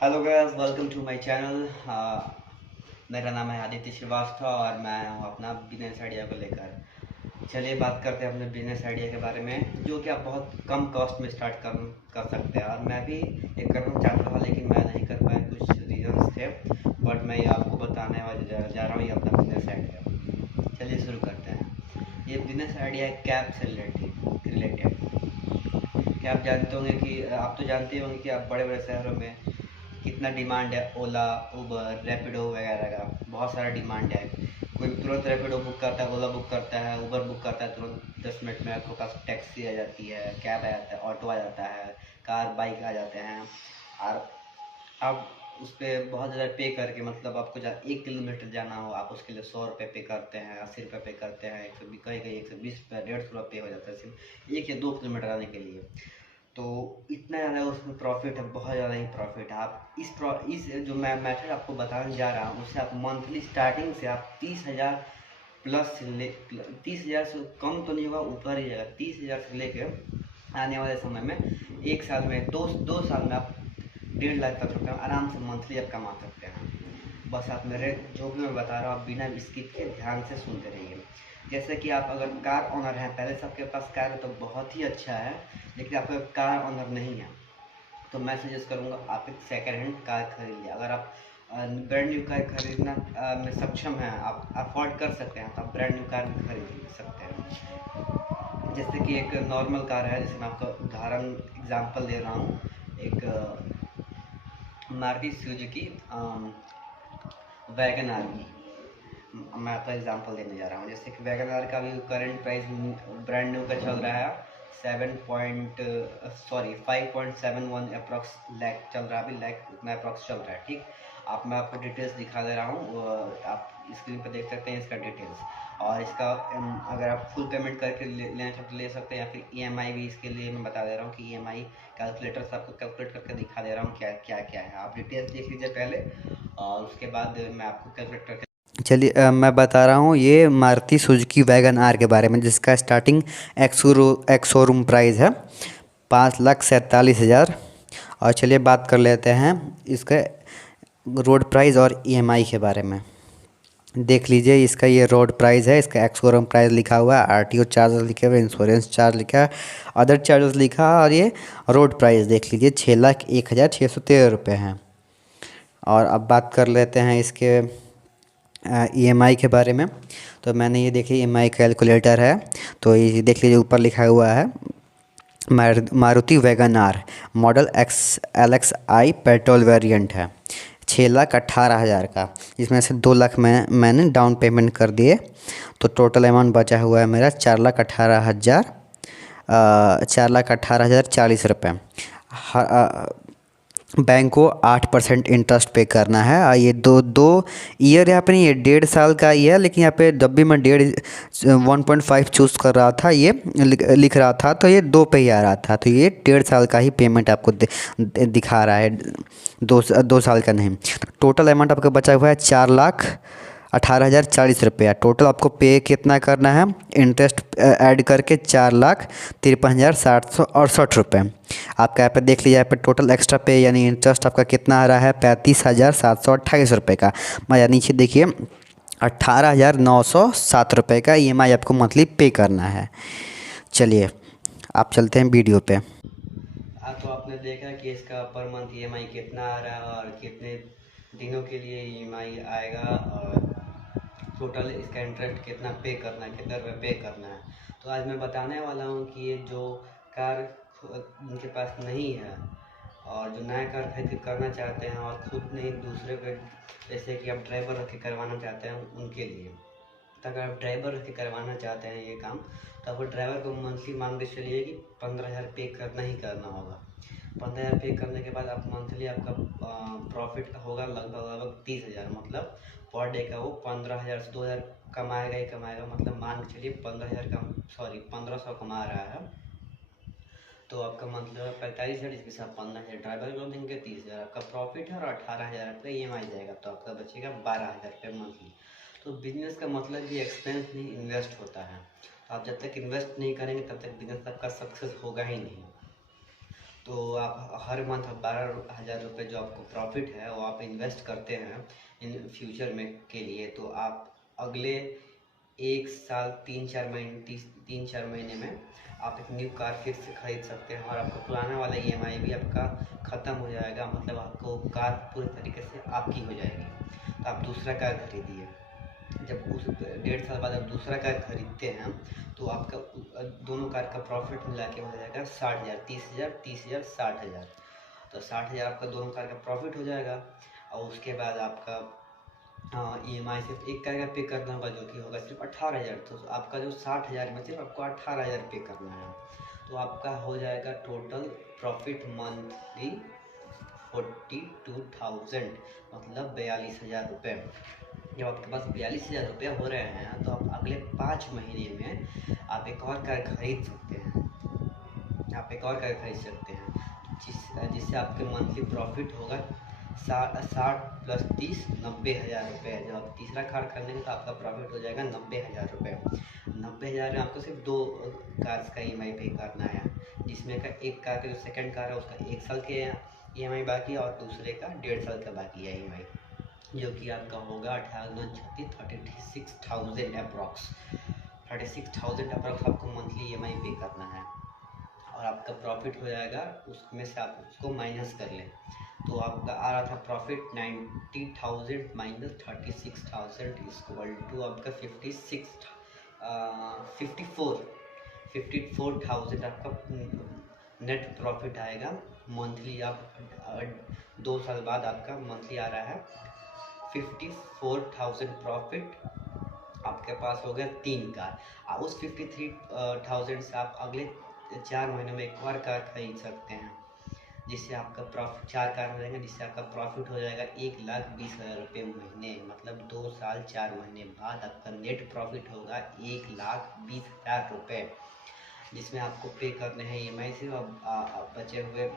Hello guys, welcome to my channel. मेरा नाम है आदित्य श्रीवास्तव और मैं हूँ अपना बिजनेस आइडिया को लेकर। चलिए बात करते हैं अपने बिजनेस आइडिया के बारे में, जो कि आप बहुत कम कॉस्ट में स्टार्ट कर सकते हैं। और मैं भी ये करना चाहता था लेकिन मैं नहीं कर पाया, कुछ रीजंस थे। बट मैं ये आपको बताने वाला जा रहा हूँ ये अपना बिजनेस आइडिया। चलिए शुरू करते हैं। ये बिजनेस आइडिया है कैब से रिलेटेड। क्या आप जानते होंगे कि आप तो जानते होंगे कि आप बड़े बड़े शहरों में कितना डिमांड है ओला, उबर, रैपिडो वगैरह का। बहुत सारा डिमांड है। कोई तुरंत रैपिडो बुक करता है, ओला बुक करता है, उबर बुक करता है, तुरंत 10 मिनट में आपके पास टैक्सी आ जाती है, कैब आ जाता है, ऑटो आ जाता है, कार बाइक आ जाते हैं। और आप उस पर बहुत ज़्यादा पे करके, मतलब आपको 1 किलोमीटर जाना हो आप उसके लिए 100 रुपये पे करते हैं, 80 रुपये पे करते हैं, 120, कहीं कहीं 120 रुपये, 150 रुपये पे हो जाता है सिर्फ 1 या 2 किलोमीटर आने के लिए। तो इतना ज़्यादा उसमें प्रॉफिट है, बहुत ज़्यादा ही प्रॉफिट है। आप इस जो मैं मेथड आपको बताने जा रहा हूँ उससे आप मंथली स्टार्टिंग से आप 30,000 प्लस ले 30,000 से कम तो नहीं होगा, ऊपर ही जाएगा। 30,000 से लेके आने वाले समय में 1 साल में, दो साल में आप 1.5 लाख तक रुपये आराम से मंथली आप कमा सकते हैं। बस आप मेरे जो भी मैं बता रहा हूँ आप बिना स्किप के ध्यान से सुनते रहिए। जैसे कि आप अगर कार ओनर हैं, पहले सबके पास कार है तो बहुत ही अच्छा है, लेकिन आपका कार ओनर नहीं है तो मैं सजेस्ट करूँगा आप एक सेकेंड हैंड कार खरीदिए। अगर आप ब्रांड न्यू कार खरीदना में सक्षम हैं, आप अफोर्ड कर सकते हैं, तो आप ब्रांड न्यू कार भी खरीद सकते हैं। जैसे कि एक नॉर्मल कार है, जैसे मैं आपका उदाहरण एग्जांपल दे रहा हूँ। एक मारुति सुजुकी वैगन आर की मैं आपका एग्जांपल देने जा रहा हूँ। जैसे कि वैगन आर का भी करंट प्राइस ब्रांड न्यू का चल रहा है 5.71 अप्रॉक्स लैख चल रहा है, अभी लैख उतना अप्रॉक्स चल रहा है। ठीक, आप मैं आपको डिटेल्स दिखा दे रहा हूँ, आप स्क्रीन पर देख सकते हैं इसका डिटेल्स। और इसका अगर आप फुल पेमेंट करके लेना चाहते तो ले सकते हैं, या फिर ईएमआई भी इसके लिए मैं बता दे रहा हूँ कि ईएमआई कैलकुलेटर से आपको कैलकुलेट करके दिखा दे रहा हूँ क्या क्या क्या है। आप डिटेल्स देख लीजिए पहले और उसके बाद मैं आपको कैलकुलेट करके चलिए मैं बता रहा हूँ ये मारुति सुजुकी वैगन आर के बारे में, जिसका स्टार्टिंग एक्स शोरूम प्राइस है 5,47,000। और चलिए बात कर लेते हैं इसके रोड प्राइस और ईएमआई के बारे में। देख लीजिए इसका ये रोड प्राइस है, इसका एक्स शोरूम प्राइस लिखा हुआ है, आरटीओ चार्जेस लिखे हुए, इंश्योरेंस चार्ज लिखा है, अदर चार्जेस लिखा है, और ये रोड प्राइस देख लीजिए 6,01,613 रुपये हैं। और अब बात कर लेते हैं इसके ईएमआई के बारे में। तो मैंने ये देखिए ईएमआई कैलकुलेटर है, तो ये देख लीजिए ऊपर लिखा हुआ है Maruti wagon R model LXI petrol variant है, 6,18,000 का, जिसमें से 2 लाख मैंने डाउन पेमेंट कर दिए। तो टोटल अमाउंट बचा हुआ है मेरा 4,18,000, 4,18,040 रुपये। बैंक को 8% इंटरेस्ट पे करना है। और ये दो दो ईयर यहाँ पे नहीं, ये 1.5 साल का ही है, लेकिन यहाँ पे जब भी मैं 1.5 चूज़ कर रहा था, ये लिख रहा था तो ये 2 पे ही आ रहा था, तो ये 1.5 साल का ही पेमेंट आपको दिखा रहा है, 2 साल का नहीं। टोटल अमाउंट आपका बचा हुआ है 4,18,040 रुपया। टोटल आपको पे कितना करना है, इंटरेस्ट ऐड करके 4,53,768 रुपये। आपका यहाँ पे देख लीजिए, यहाँ पे टोटल एक्स्ट्रा पे यानी इंटरेस्ट आपका कितना आ रहा है 35,728 रुपये का। या नीचे देखिए 18,907 रुपये का ईएमआई आपको मंथली पे करना है। चलिए आप चलते हैं वीडियो पे। तो आपने देखा कि इसका पर मंथ ईएमआई कितना आ रहा है और कितने दिनों के लिए ईएमआई आएगा, और टोटल इसका इंटरेस्ट कितना पे करना है, कितना रुपये पे करना है। तो आज मैं बताने वाला हूँ कि ये जो कार उनके पास नहीं है और जो नया कार खरीद करना चाहते हैं और खुद नहीं दूसरे को, जैसे कि आप ड्राइवर रख के करवाना चाहते हैं उनके लिए। तो अगर आप ड्राइवर रख के करवाना चाहते हैं ये काम, तो आपको ड्राइवर को मंथली मान के चलिए कि 15,000 पे करना ही करना होगा। 15,000 पे करने के बाद आप मंथली आपका प्रॉफिट होगा लगभग 30,000, मतलब पर डे का वो 15,000 से 2,000 कमाएगा ही कमाएगा। मतलब मान के चलिए 15,000 का, सॉरी 1,500 कमा रहा है, तो आपका मतलब 45,000, इसके साथ 15,000 ड्राइवर को देंगे, 30,000 आपका प्रॉफिट है और 18,000 आपका ईएमआई जाएगा, तो आपका बचेगा 12,000 रुपये मंथली। तो बिजनेस का मतलब भी एक्सपेंस नहीं, इन्वेस्ट होता है। तो आप जब तक इन्वेस्ट नहीं करेंगे तब तक बिजनेस आपका सक्सेस होगा ही नहीं। तो आप हर मंथ 12,000 रुपये जो आपको प्रॉफिट है वो आप इन्वेस्ट करते हैं इन फ्यूचर में के लिए, तो आप अगले 1 साल 3-4 महीने में आप एक न्यू कार फिर से खरीद सकते हैं और आपका पुराना वाला EMI भी आपका ख़त्म हो जाएगा, मतलब आपको कार पूरी तरीके से आपकी हो जाएगी। तो आप दूसरा कार खरीदिए। जब उस 1.5 साल बाद आप दूसरा कार खरीदते हैं तो आपका दोनों कार का प्रॉफिट मिला के हो जाएगा 60,000, 30,000, 30,000, 60,000। तो 60,000 आपका दोनों कार का प्रॉफिट हो जाएगा। और उसके बाद आपका EMI सिर्फ एक कार का पे करना होगा, जो कि होगा सिर्फ 18,000। तो आपका जो 60,000 में सिर्फ आपको 18,000 पे करना है। तो आपका हो जाएगा टोटल प्रॉफिट मंथली 42,000, मतलब 42,000 रुपये। जब आपके पास 42,000 रुपये हो रहे हैं तो आप अगले 5 महीने में आप एक और कार खरीद सकते हैं। आप एक और कार खरीद सकते हैं जिससे आपके मंथली प्रॉफिट होगा 60 + 30 90,000 रुपये। जब आप तीसरा कार खरीदेंगे तो आपका प्रॉफिट हो जाएगा 90,000 रुपये। 90,000 में आपको सिर्फ 2 कार्स का EMI पे करना है, जिसमें का एक कार का जो सेकंड कार है उसका 1 साल के EMI बाकी है और दूसरे का 1.5 साल का बाकी है EMI, जो कि आपका होगा 36,000 अप्रॉक्स। 36,000 अप्रॉक्स आपको मंथली EMI पे करना है और आपका प्रॉफिट हो जाएगा, उसमें से आप उसको माइनस कर लें तो आपका आ रहा था प्रॉफिट 90,000 माइनस 36,000 इक्वल टू आपका 54,000 आपका नेट प्रॉफिट आएगा मंथली। आप 2 साल बाद आपका मंथली आ रहा है 54,000 प्रॉफिट। आपके पास हो गया 3 कार। उस 53,000 से आप अगले 4 महीनों में एक और कार खरीद सकते हैं, जिससे आपका प्रॉफिट 4 कार हो जाएंगे, जिससे आपका प्रॉफिट हो जाएगा 1,20,000 रुपये महीने। मतलब 2 साल 4 महीने बाद आपका नेट प्रॉफिट होगा 1,20,000 रुपये, जिसमें आपको पे करने हैं EMI से। अब बचे हुए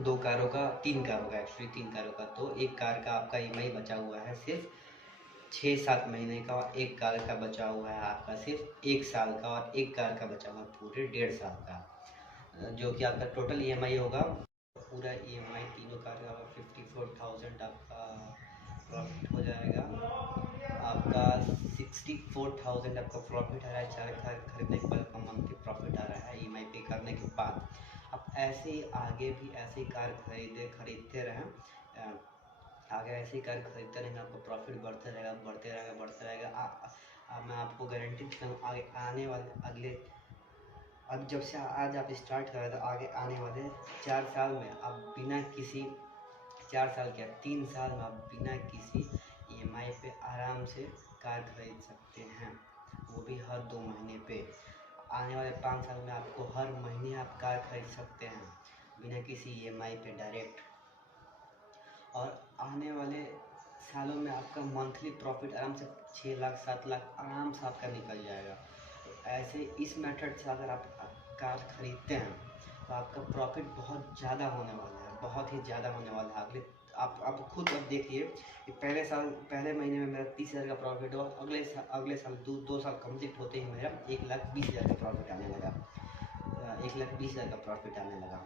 2 कारों का 3 कारों का एक्चुअली 3 कारों का, तो एक कार का आपका EMI बचा हुआ है सिर्फ 6-7 महीने का, और एक कार का बचा हुआ है आपका सिर्फ 1 साल का, और एक कार का बचा हुआ है पूरे 1.5 साल का, जो कि आपका टोटल EMI होगा पूरा EMI तीनों कार का 54,000 आपका प्रॉफिट हो जाएगा। आपका 64,000 आपका प्रॉफिट आ रहा है 4 कार खरीदने के बाद। आपका मंथली प्रॉफिट आ रहा है EMI पे करने के बाद। आप ऐसे ही आगे भी ऐसे ही कार खरीदते रहें, आगे ऐसे ही कार खरीदते रहेंगे, आपको प्रॉफिट बढ़ते रहेगा बढ़ते रहेगा बढ़ते रहेगा। मैं आपको गारंटी देता हूँ आगे आने वाले अगले अब जब से आज आप स्टार्ट कर रहे तो आगे आने वाले 4 साल में आप बिना किसी 4 साल क्या 3 साल में आप बिना किसी EMI पे आराम से कार खरीद सकते हैं, वो भी हर 2 महीने पे। आने वाले 5 साल में आपको हर महीने आप कार खरीद सकते हैं बिना किसी EMI पे डायरेक्ट। और आने वाले सालों में आपका मंथली प्रॉफिट आराम से 6 लाख 7 लाख आराम से आपका निकल जाएगा। तो ऐसे इस मेथड से अगर आप कार खरीदते हैं तो आपका प्रॉफिट बहुत ज़्यादा होने वाला है, बहुत ही ज़्यादा होने वाला है। अगले आप खुद अब देखिए कि पहले महीने में मेरा 30,000 का प्रॉफिट हुआ, अगले साल 2 साल कंप्लीट होते ही मेरा 1,20,000 का प्रॉफिट आने लगा। 1,20,000 का प्रॉफिट आने लगा।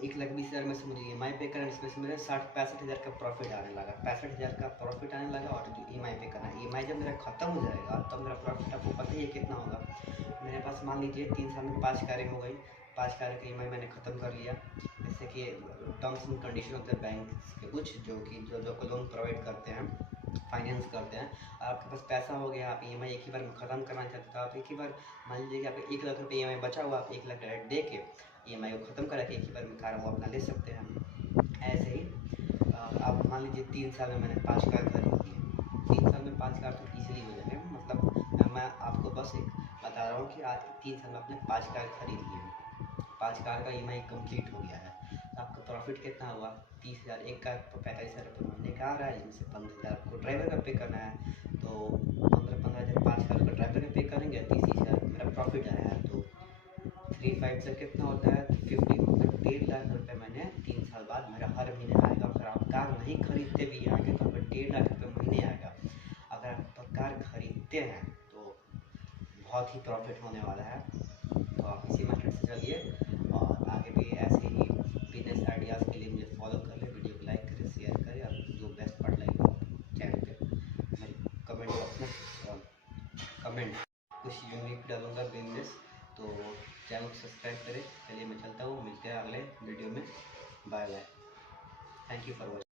1,20,000 में से मुझे EMI पे करना, इसमें से मेरे 65,000 का प्रॉफिट आने लगा। 65,000 का प्रॉफिट आने लगा और जो EMI पे करना है, EMI जब मेरा ख़त्म हो जाएगा तब मेरा प्रॉफिट आपको पता ही है कितना होगा। मेरे पास मान लीजिए 3 साल में 5 कारें हो गई, 5 कारें का EMI मैंने ख़त्म कर लिया। जैसे कि टर्म्स एंड कंडीशन होते हैं बैंक के कुछ, जो आपको लोन प्रोवाइड करते हैं, फाइनेंस करते हैं। आपके पास पैसा हो गया, आप EMI एक ही बार में ख़त्म करना चाहते हैं तो आप एक ही बार मान लीजिए कि आपको 1 लाख रुपये EMI बचा हुआ, आप 1 लाख डायरेक्ट दे के EMI को ख़त्म करा के एक ही बार में कार वो अपना ले सकते हैं। ऐसे ही आप मान लीजिए 3 साल में मैंने 5 कार खरीद ली है। 3 साल में 5 कार तो ईजिली हो जाएंगे, मतलब मैं आपको बस एक बता रहा हूँ कि आज 3 साल में आपने 5 कार खरीद लिए, 5 कार का EMI कंप्लीट हो गया है। तो आपका प्रॉफिट कितना हुआ 30,000। एक कार 45,000 रुपये महीने का आ रहा है, जिसमें से 15,000 आपको ड्राइवर का पे करना है। तो 15,000 5 कार का ड्राइवर का पे करेंगे, 30,000 मेरा प्रॉफिट आया है। तो 3/5 से कितना होता है 50, मतलब 1.5 लाख रुपये मैंने 3 साल बाद मेरा हर महीने आएगा। अगर आप कार नहीं खरीदते भी आगे तो आपका 1.5 लाख रुपये महीने आएगा। अगर आप कार खरीदते हैं तो बहुत ही प्रॉफिट होने वाला है। तो आप इसी मेथड से चलिए और आगे भी ऐसे अपना कमेंट कुछ यूनिक डालूंगा बिजनेस, तो चैनल को सब्सक्राइब करें। चलिए मैं चलता हूँ, मिलते हैं अगले वीडियो में। Bye bye, thank you for watching.